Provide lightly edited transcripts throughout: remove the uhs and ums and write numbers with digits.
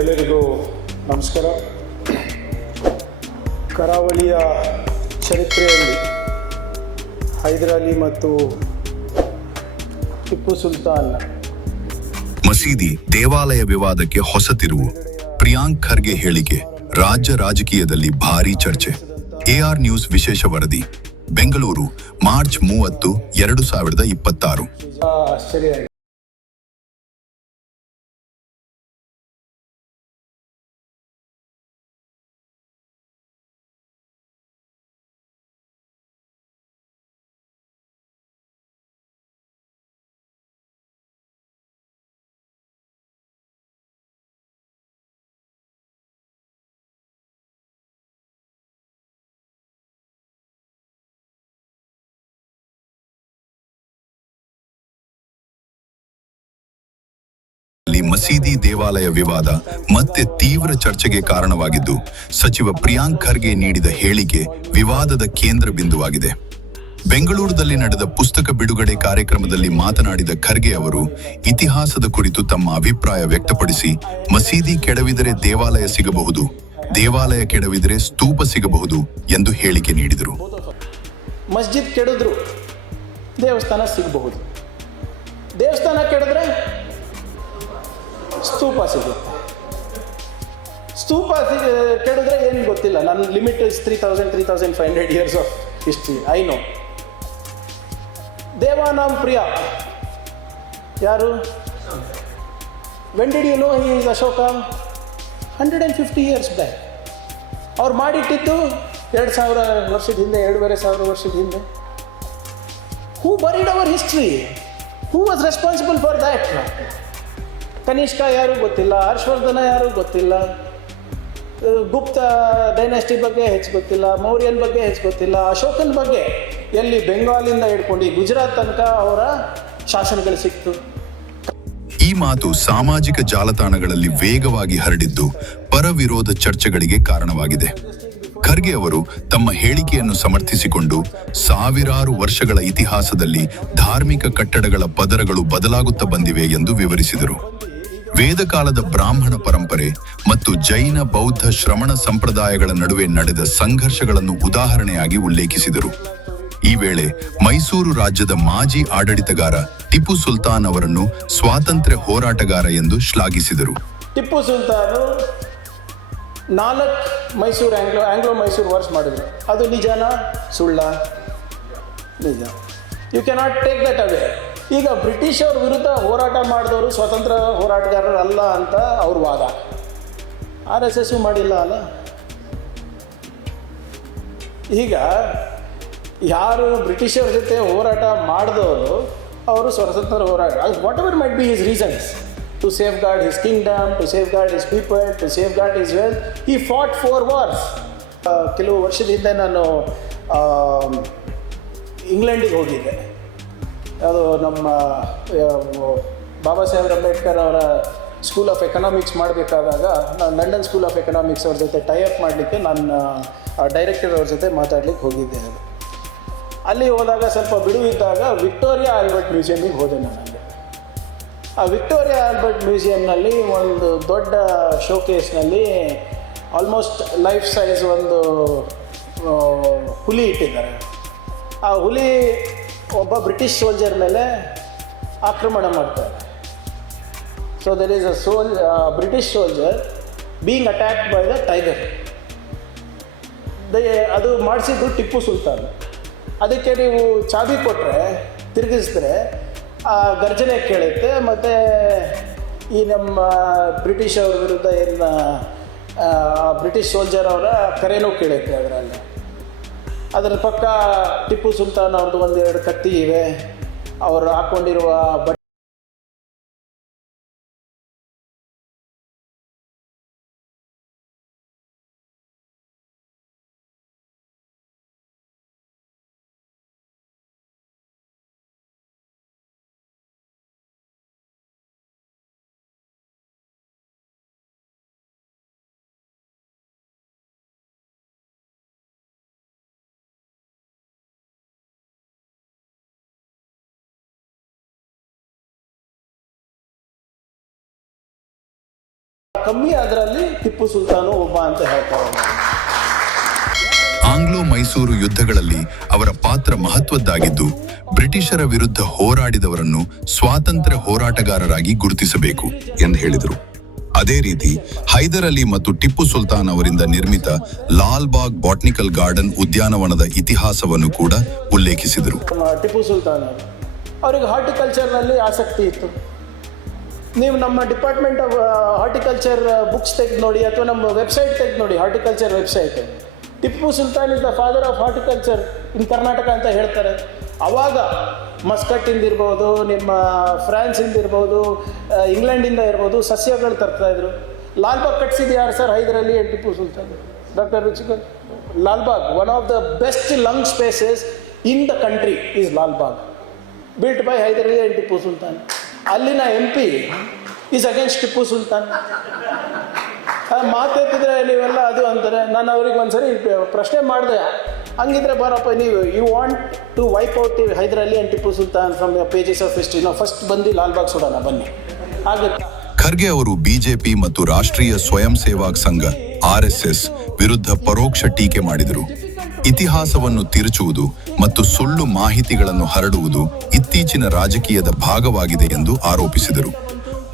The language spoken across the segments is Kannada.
ಎಲ್ಲರಿಗೂ ನಮಸ್ಕಾರ. ಕರಾವಳಿಯ ಚರಿತ್ರೆಯಲ್ಲಿ ಹೈದರಾಲಿ ಮತ್ತು ಟಿಪ್ಪು ಸುಲ್ತಾನ್ ಮಸೀದಿ ದೇವಾಲಯ ವಿವಾದಕ್ಕೆ ಹೊಸ ತಿರುವು. ಪ್ರಿಯಾಂಕ್ ಖರ್ಗೆ ಹೇಳಿಕೆ ರಾಜ್ಯ ರಾಜಕೀಯದಲ್ಲಿ ಭಾರೀ ಚರ್ಚೆ. ಎಆರ್ ನ್ಯೂಸ್ ವಿಶೇಷ ವರದಿ. ಬೆಂಗಳೂರು, ಮಾರ್ಚ್ 30, 2026. ಆಶ್ಚರ್ಯ ಆಗಿದೆ. ಮಸೀದಿ ದೇವಾಲಯ ವಿವಾದ ಮತ್ತೆ ತೀವ್ರ ಚರ್ಚೆಗೆ ಕಾರಣವಾಗಿದ್ದು, ಸಚಿವ ಪ್ರಿಯಾಂಕ್ ಖರ್ಗೆ ನೀಡಿದ ಹೇಳಿಕೆ ವಿವಾದದ ಕೇಂದ್ರ ಬಿಂದುವಾಗಿದೆ. ಬೆಂಗಳೂರಿನಲ್ಲಿ ನಡೆದ ಪುಸ್ತಕ ಬಿಡುಗಡೆ ಕಾರ್ಯಕ್ರಮದಲ್ಲಿ ಮಾತನಾಡಿದ ಖರ್ಗೆ ಅವರು ಇತಿಹಾಸದ ಕುರಿತು ತಮ್ಮ ಅಭಿಪ್ರಾಯ ವ್ಯಕ್ತಪಡಿಸಿ, ಮಸೀದಿ ಕೆಡವಿದರೆ ದೇವಾಲಯ ಸಿಗಬಹುದು, ದೇವಾಲಯ ಕೆಡವಿದರೆ ಸ್ತೂಪ ಸಿಗಬಹುದು ಎಂದು ಹೇಳಿಕೆ ನೀಡಿದರು. ಮಸ್ಜಿದ್ ಕೆಡಿದ್ರು ದೇವಸ್ಥಾನ ಸಿಗಬಹುದು, ದೇವಸ್ಥಾನ ಕೆಡಿದ್ರೆ ಸ್ತೂಪ ಸಿಗುತ್ತೆ. ಸ್ತೂಪ ಕೆಡಿದ್ರೆ ಏನು ಗೊತ್ತಿಲ್ಲ. ನನ್ನ limit is 3,500 years of history. I know. Devanampriya ಯಾರು? When did you know he is Ashoka? 150 years back. ಅವ್ರು ಮಾಡಿಟ್ಟಿದ್ದು 2,000 ವರ್ಷದ ಹಿಂದೆ, 2,500 ವರ್ಷದ ಹಿಂದೆ. Who buried our history? Who was responsible for that? Kanishka ಯಾರು ಗೊತ್ತಿಲ್ಲ, ಹರ್ಷವರ್ಧನ ಯಾರು ಗೊತ್ತಿಲ್ಲ, ಗುಪ್ತ ಡೈನಾಸ್ಟಿ ಬಗ್ಗೆ ಹೆಚ್ಚು ಗೊತ್ತಿಲ್ಲ, ಮೌರ್ಯನ ಬಗ್ಗೆ ಹೆಚ್ಚು ಗೊತ್ತಿಲ್ಲ, ಅಶೋಕನ ಬಗ್ಗೆ ಎಲ್ಲಿ ಬೆಂಗಾಲಿಂದ ಹಿಡ್ಕೊಂಡು ಗುಜರಾತ್ ತನಕ ಅವರ ಶಾಸನಗಳು ಸಿಕ್ತು. ಈ ಮಾತು ಸಾಮಾಜಿಕ ಜಾಲತಾಣಗಳಲ್ಲಿ ವೇಗವಾಗಿ ಹರಡಿದ್ದು ಪರ ವಿರೋಧ ಚರ್ಚೆಗಳಿಗೆ ಕಾರಣವಾಗಿದೆ. ಖರ್ಗೆ ಅವರು ತಮ್ಮ ಹೇಳಿಕೆಯನ್ನು ಸಮರ್ಥಿಸಿಕೊಂಡು ಸಾವಿರಾರು ವರ್ಷಗಳ ಇತಿಹಾಸದಲ್ಲಿ ಧಾರ್ಮಿಕ ಕಟ್ಟಡಗಳ ಪದರಗಳು ಬದಲಾಗುತ್ತಾ ಬಂದಿವೆ ಎಂದು ವಿವರಿಸಿದರು. ವೇದಕಾಲದ ಬ್ರಾಹ್ಮಣ ಪರಂಪರೆ ಮತ್ತು ಜೈನ ಬೌದ್ಧ ಶ್ರಮಣ ಸಂಪ್ರದಾಯಗಳ ನಡುವೆ ನಡೆದ ಸಂಘರ್ಷಗಳನ್ನು ಉದಾಹರಣೆಯಾಗಿ ಉಲ್ಲೇಖಿಸಿದರು. ಈ ವೇಳೆ ಮೈಸೂರು ರಾಜ್ಯದ ಮಾಜಿ ಆಡಳಿತಗಾರ ಟಿಪ್ಪು ಸುಲ್ತಾನ್ ಅವರನ್ನು ಸ್ವಾತಂತ್ರ್ಯ ಹೋರಾಟಗಾರ ಎಂದು ಶ್ಲಾಘಿಸಿದರು. ಟಿಪ್ಪು ಸುಲ್ತಾನು 4 ಮೈಸೂರು ಆಂಗ್ಲೋ ಮೈಸೂರು ವಾರ್ಸ್ ಮಾಡಿದ್ರು. ಅದು ನಿಜನಾ ಸುಳ್ಳ? ನಿಜ. ಯು ಕೆನಾಟ್ ಟೇಕ್ ದಟ್ ಅವೇ. ಈಗ ಬ್ರಿಟಿಷ್ ಅವ್ರ ವಿರುದ್ಧ ಹೋರಾಟ ಮಾಡಿದವರು ಸ್ವತಂತ್ರ ಹೋರಾಟಗಾರರಲ್ಲ ಅಂತ ಅವ್ರ ವಾದ. RSS ಮಾಡಿಲ್ಲ ಅಲ್ಲ. ಈಗ ಯಾರು ಬ್ರಿಟಿಷರ ಜೊತೆ ಹೋರಾಟ ಮಾಡಿದವರು ಅವರು ಸ್ವತಂತ್ರ ಹೋರಾಟ, whatever might be his reasons, to safeguard his kingdom, to safeguard his people, to safeguard his wealth, he fought 4 wars. ಕೆಲವು ವರ್ಷದ ಹಿಂದೆ ನಾನು ಇಂಗ್ಲೆಂಡಿಗೆ ಹೋಗಿದ್ದೆ. ಅದು ನಮ್ಮ ಬಾಬಾ ಸಾಹೇಬ್ ಅಂಬೇಡ್ಕರ್ ಅವರ ಸ್ಕೂಲ್ ಆಫ್ ಎಕನಾಮಿಕ್ಸ್ ಮಾಡಬೇಕಾದಾಗ ನಾನು ಲಂಡನ್ ಸ್ಕೂಲ್ ಆಫ್ ಎಕನಾಮಿಕ್ಸ್ ಅವ್ರ ಜೊತೆ ಟೈಅಪ್ ಮಾಡಲಿಕ್ಕೆ ನಾನು ಡೈರೆಕ್ಟರ್ ಅವ್ರ ಜೊತೆ ಮಾತಾಡ್ಲಿಕ್ಕೆ ಹೋಗಿದ್ದೆ. ಅದು ಅಲ್ಲಿ ಹೋದಾಗ ಸ್ವಲ್ಪ ಬಿಡುವಿದ್ದಾಗ ವಿಕ್ಟೋರಿಯಾ ಆಲ್ಬರ್ಟ್ ಮ್ಯೂಸಿಯಮಿಗೆ ಹೋದೆ ನಾನು. ಅಲ್ಲಿ ಆ ವಿಕ್ಟೋರಿಯಾ ಆಲ್ಬರ್ಟ್ ಮ್ಯೂಸಿಯಮ್ನಲ್ಲಿ ಒಂದು ದೊಡ್ಡ ಶೋಕೇಸ್ನಲ್ಲಿ ಆಲ್ಮೋಸ್ಟ್ ಲೈಫ್ ಸೈಜ್ ಒಂದು ಹುಲಿ ಇಟ್ಟಿದ್ದಾರೆ. ಆ ಹುಲಿ ಒಬ್ಬ ಬ್ರಿಟಿಷ್ ಸೋಲ್ಜರ್ ಮೇಲೆ ಆಕ್ರಮಣ ಮಾಡ್ತಾರೆ. So there is a British soldier being attacked by the tiger. ಅದು ಮಾಡಿಸಿದ್ದು ಟಿಪ್ಪು ಸುಲ್ತಾನ್. ಅದಕ್ಕೆ ನೀವು ಚಾಬಿ ಕೊಟ್ಟರೆ, ತಿರುಗಿಸಿದ್ರೆ ಆ ಗರ್ಜನೆ ಕೇಳುತ್ತೆ. ಮತ್ತು ಈ ನಮ್ಮ ಬ್ರಿಟಿಷ್ ಅವ್ರ ವಿರುದ್ಧ ಏನು ಬ್ರಿಟಿಷ್ ಸೋಲ್ಜರ್ ಅವರ ಕರೆನೂ ಕೇಳುತ್ತೆ ಅದರಲ್ಲಿ. ಅದರ ಪಕ್ಕ ಟಿಪ್ಪು ಸುಲ್ತಾನ್ ಅವ್ರದ್ದು 1-2 ಕತ್ತಿ ಇವೆ. ಅವರು ಹಾಕ್ಕೊಂಡಿರುವ ಕಮ್ಮಿ ಅದರಲ್ಲಿ ಟಿಪ್ಪು ಸುಲ್ತಾನು ಒಬ್ಬ ಅಂತ ಹೇಳ್ತಾರೆ. ಆಂಗ್ಲೋ ಮೈಸೂರು ಯುದ್ಧಗಳಲ್ಲಿ ಅವರ ಪಾತ್ರ ಮಹತ್ವದ್ದಾಗಿದ್ದು, ಬ್ರಿಟಿಷರ ವಿರುದ್ಧ ಹೋರಾಡಿದವರನ್ನು ಸ್ವಾತಂತ್ರ್ಯ ಹೋರಾಟಗಾರರಾಗಿ ಗುರುತಿಸಬೇಕು ಎಂದು ಹೇಳಿದರು. ಅದೇ ರೀತಿ ಹೈದರ್ ಅಲಿ ಮತ್ತು ಟಿಪ್ಪು ಸುಲ್ತಾನ್ ಅವರಿಂದ ನಿರ್ಮಿತ ಲಾಲ್ ಬಾಗ್ ಬಾಟ್ನಿಕಲ್ ಗಾರ್ಡನ್ ಉದ್ಯಾನವನದ ಇತಿಹಾಸವನ್ನು ಕೂಡ ಉಲ್ಲೇಖಿಸಿದರು. ಟಿಪ್ಪು ಸುಲ್ತಾನ್ ಅವರಿಗೆ ಹಾರ್ಟಿಕಲ್ಚರ್ನಲ್ಲಿ ಆಸಕ್ತಿ ಇತ್ತು. ನೀವು ನಮ್ಮ ಡಿಪಾರ್ಟ್ಮೆಂಟ್ ಆಫ್ ಹಾರ್ಟಿಕಲ್ಚರ್ ಬುಕ್ಸ್ ತೆಗೆದು ನೋಡಿ, ಅಥವಾ ನಮ್ಮ ವೆಬ್ಸೈಟ್ ತೆಗೆದು ನೋಡಿ, horticulture website, Tipu Sultan is the father of horticulture in Karnataka ಅಂತ ಹೇಳ್ತಾರೆ. ಆವಾಗ ಮಸ್ಕಟ್ಟಿಂದ ಇರ್ಬೋದು, ನಿಮ್ಮ ಫ್ರಾನ್ಸಿಂದ ಇರ್ಬೋದು, ಇಂಗ್ಲೆಂಡಿಂದ ಇರ್ಬೋದು, ಸಸ್ಯಗಳು ತರ್ತಾಯಿದ್ರು. ಲಾಲ್ಬಾಗ್ ಕಟ್ಸಿದ್ದು ಯಾರು sir? Hyder Ali and Tipu Sultan. Doctor Ruchikar, Lalbagh one of the best lung spaces in the country is Lalbagh, built by Hyder Ali and Tipu Sultan. ಅಲ್ಲಿನ MP is against Tipu Sultan. ಮಾತೆತ್ತಿದ್ರೆ ನೀವೆಲ್ಲ ಅದು ಅಂತಾರೆ. ನಾನು ಅವ್ರಿಗೆ ಒಂದ್ಸರಿ ಪ್ರಶ್ನೆ ಮಾಡಿದೆ, ಹಂಗಿದ್ರೆ ಬರಪ್ಪ ನೀವು you want to wipe out Hyder Ali and Tipu Sultan from pages of history, ನಾವು ಫಸ್ಟ್ ಬಂದು ಲಾಲ್ಬಾಗ್ ಸುಡೋಣ ಬನ್ನಿ ಆಗುತ್ತೆ. ಖರ್ಗೆ ಅವರು ಬಿಜೆಪಿ ಮತ್ತು ರಾಷ್ಟ್ರೀಯ ಸ್ವಯಂ ಸೇವಕ್ ಸಂಘ RSS ವಿರುದ್ಧ ಪರೋಕ್ಷ ಟೀಕೆ ಮಾಡಿದರು. ಇತಿಹಾಸವನ್ನು ತಿರುಚುವುದು ಮತ್ತು ಸುಳ್ಳು ಮಾಹಿತಿಗಳನ್ನು ಹರಡುವುದು ಇತ್ತೀಚಿನ ರಾಜಕೀಯದ ಭಾಗವಾಗಿದೆ ಎಂದು ಆರೋಪಿಸಿದರು.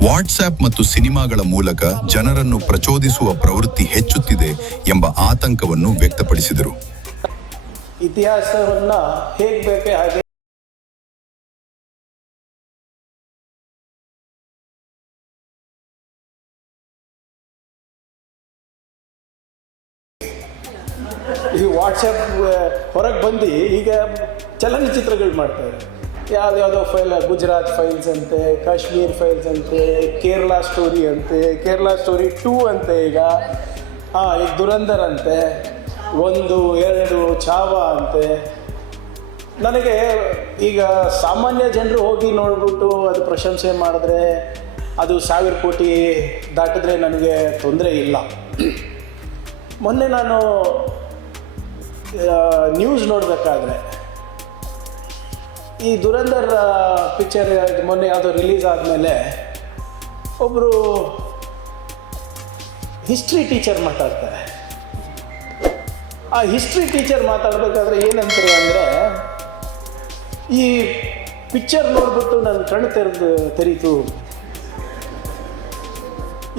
ವಾಟ್ಸ್ಆಪ್ ಮತ್ತು ಸಿನಿಮಾಗಳ ಮೂಲಕ ಜನರನ್ನು ಪ್ರಚೋದಿಸುವ ಪ್ರವೃತ್ತಿ ಹೆಚ್ಚುತ್ತಿದೆ ಎಂಬ ಆತಂಕವನ್ನು ವ್ಯಕ್ತಪಡಿಸಿದರು. ಇತಿಹಾಸವನ್ನು ಹೇಗೆ ಬೇಕೇ ಹಾಗೆ ಈ ವಾಟ್ಸಪ್ ಹೊರಗೆ ಬಂದು ಈಗ ಚಲನಚಿತ್ರಗಳು ಮಾಡ್ತಾರೆ. ಯಾವುದ್ಯಾವುದೋ ಫೈಲ್, ಗುಜರಾತ್ ಫೈಲ್ಸ್ ಅಂತೆ, ಕಾಶ್ಮೀರ್ ಫೈಲ್ಸ್ ಅಂತೆ, ಕೇರಳ ಸ್ಟೋರಿ ಅಂತೆ, ಕೇರಳ ಸ್ಟೋರಿ 2 ಅಂತೆ, ಈಗ ದುರಂಧರ್ ಅಂತೆ, 1, 2 ಛಾವ ಅಂತೆ. ನನಗೆ ಈಗ ಸಾಮಾನ್ಯ ಜನರು ಹೋಗಿ ನೋಡ್ಬಿಟ್ಟು ಅದು ಪ್ರಶಂಸೆ ಮಾಡಿದ್ರೆ, ಅದು 1000 ಕೋಟಿ ದಾಟಿದ್ರೆ ನನಗೆ ತೊಂದರೆ ಇಲ್ಲ. ಮೊನ್ನೆ ನಾನು ನ್ಯೂಸ್ ನೋಡಬೇಕಾದ್ರೆ ಈ ದುರಂಧರ್ ಪಿಕ್ಚರ್ ಮೊನ್ನೆ ಯಾವುದೋ ರಿಲೀಸ್ ಆದಮೇಲೆ ಒಬ್ಬರು ಹಿಸ್ಟ್ರಿ ಟೀಚರ್ ಮಾತಾಡ್ತಾರೆ. ಆ ಹಿಸ್ಟ್ರಿ ಟೀಚರ್ ಮಾತಾಡಬೇಕಾದ್ರೆ ಏನಂತಾರೆ ಅಂದರೆ, ಈ ಪಿಕ್ಚರ್ ನೋಡ್ಬಿಟ್ಟು ನನ್ನ ಕಣ್ಣು ತೆರೀತು.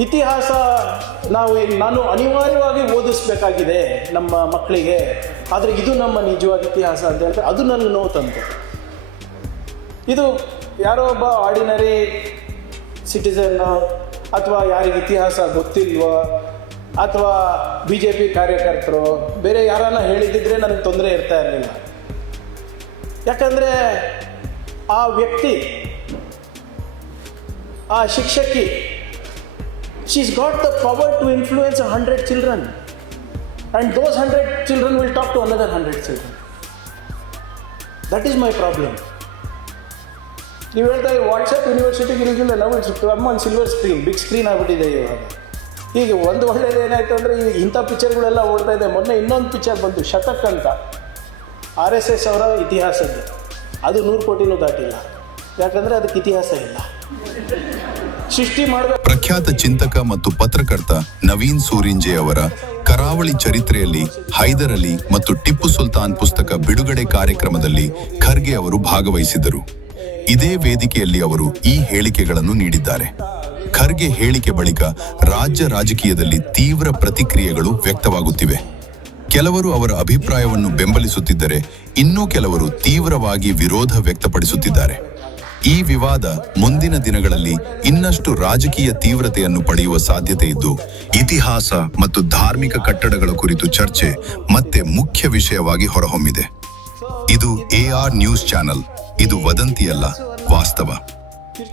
ಇತಿಹಾಸ ನಾನು ಅನಿವಾರ್ಯವಾಗಿ ಓದಿಸ್ಬೇಕಾಗಿದೆ ನಮ್ಮ ಮಕ್ಕಳಿಗೆ, ಆದರೆ ಇದು ನಮ್ಮ ನಿಜವಾದ ಇತಿಹಾಸ ಅಂತ ಹೇಳ್ತಾರೆ. ಅದು ನನಗೆ ನೋವು ತಂತು. ಇದು ಯಾರೋ ಒಬ್ಬ ಆರ್ಡಿನರಿ ಸಿಟಿಸನ್ನು ಅಥವಾ ಯಾರಿಗೆ ಇತಿಹಾಸ ಗೊತ್ತಿಲ್ವೋ ಅಥವಾ BJP ಕಾರ್ಯಕರ್ತರು ಬೇರೆ ಯಾರನ್ನ ಹೇಳಿದ್ದಿದ್ರೆ ನನಗೆ ತೊಂದರೆ ಇರ್ತಾ ಇರಲಿಲ್ಲ. ಯಾಕಂದರೆ ಆ ವ್ಯಕ್ತಿ, ಆ ಶಿಕ್ಷಕಿ, she's got the power to influence 100 children, and those 100 children will talk to another 100 children. That is my problem. ನೀವು ಹೇಳ್ತಾ ವಾಟ್ಸಪ್ ಯೂನಿವರ್ಸಿಟಿಗೆ ಇರೋದಿಲ್ಲ, ನಾವು come on silver screen, big screen ಆಗ್ಬಿಟ್ಟಿದೆ ಇವಾಗ. ಈಗ ಒಂದು ಒಳ್ಳೆಯದು ಏನಾಯಿತು ಅಂದರೆ, ಇಂಥ ಪಿಕ್ಚರ್ಗಳೆಲ್ಲ ಓಡ್ತಾ ಇದೆ. ಮೊನ್ನೆ ಇನ್ನೊಂದು ಪಿಕ್ಚರ್ ಬಂತು, ಶತಕ್ ಅಂತ, RSS ಅವರ ಇತಿಹಾಸದ್ದು. ಅದು 100 ಕೋಟಿನೂ ದಾಟಿಲ್ಲ, ಯಾಕಂದರೆ ಅದಕ್ಕೆ ಇತಿಹಾಸ ಇಲ್ಲ. ಸೃಷ್ಟಿ ಮಾಡಬೇಕು. ಪ್ರಖ್ಯಾತ ಚಿಂತಕ ಮತ್ತು ಪತ್ರಕರ್ತ ನವೀನ್ ಸೂರಿಂಜೆ ಅವರ ಕರಾವಳಿ ಚರಿತ್ರೆಯಲ್ಲಿ ಹೈದರ್ ಅಲಿ ಮತ್ತು ಟಿಪ್ಪು ಸುಲ್ತಾನ್ ಪುಸ್ತಕ ಬಿಡುಗಡೆ ಕಾರ್ಯಕ್ರಮದಲ್ಲಿ ಖರ್ಗೆ ಅವರು ಭಾಗವಹಿಸಿದ್ದರು. ಇದೇ ವೇದಿಕೆಯಲ್ಲಿ ಅವರು ಈ ಹೇಳಿಕೆಗಳನ್ನು ನೀಡಿದ್ದಾರೆ. ಖರ್ಗೆ ಹೇಳಿಕೆ ಬಳಿಕ ರಾಜ್ಯ ರಾಜಕೀಯದಲ್ಲಿ ತೀವ್ರ ಪ್ರತಿಕ್ರಿಯೆಗಳು ವ್ಯಕ್ತವಾಗುತ್ತಿವೆ. ಕೆಲವರು ಅವರ ಅಭಿಪ್ರಾಯವನ್ನು ಬೆಂಬಲಿಸುತ್ತಿದ್ದರೆ, ಇನ್ನೂ ಕೆಲವರು ತೀವ್ರವಾಗಿ ವಿರೋಧ ವ್ಯಕ್ತಪಡಿಸುತ್ತಿದ್ದಾರೆ. ಈ ವಿವಾದ ಮುಂದಿನ ದಿನಗಳಲ್ಲಿ ಇನ್ನಷ್ಟು ರಾಜಕೀಯ ತೀವ್ರತೆಯನ್ನು ಪಡೆಯುವ ಸಾಧ್ಯತೆ ಇದ್ದು, ಇತಿಹಾಸ ಮತ್ತು ಧಾರ್ಮಿಕ ಕಟ್ಟಡಗಳ ಕುರಿತು ಚರ್ಚೆ ಮತ್ತೆ ಮುಖ್ಯ ವಿಷಯವಾಗಿ ಹೊರಹೊಮ್ಮಿದೆ. ಇದು AR ನ್ಯೂಸ್ ಚಾನೆಲ್. ಇದು ವದಂತಿಯಲ್ಲ, ವಾಸ್ತವ.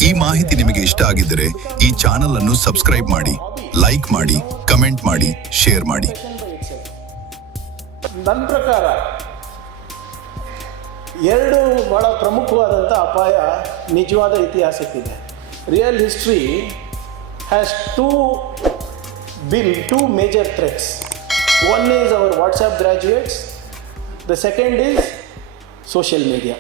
ಈ ಮಾಹಿತಿ ನಿಮಗೆ ಇಷ್ಟ ಆಗಿದ್ದರೆ ಈ ಚಾನೆಲ್ ಅನ್ನು ಸಬ್ಸ್ಕ್ರೈಬ್ ಮಾಡಿ, ಲೈಕ್ ಮಾಡಿ, ಕಮೆಂಟ್ ಮಾಡಿ, ಶೇರ್ ಮಾಡಿ. ನನ್ನ ಪ್ರಕಾರ 2 ಬಹಳ ಪ್ರಮುಖವಾದಂಥ ಅಪಾಯ ನಿಜವಾದ ಇತಿಹಾಸಕ್ಕಿದೆ. Real history has two major threats. One is our WhatsApp graduates. The second is social media.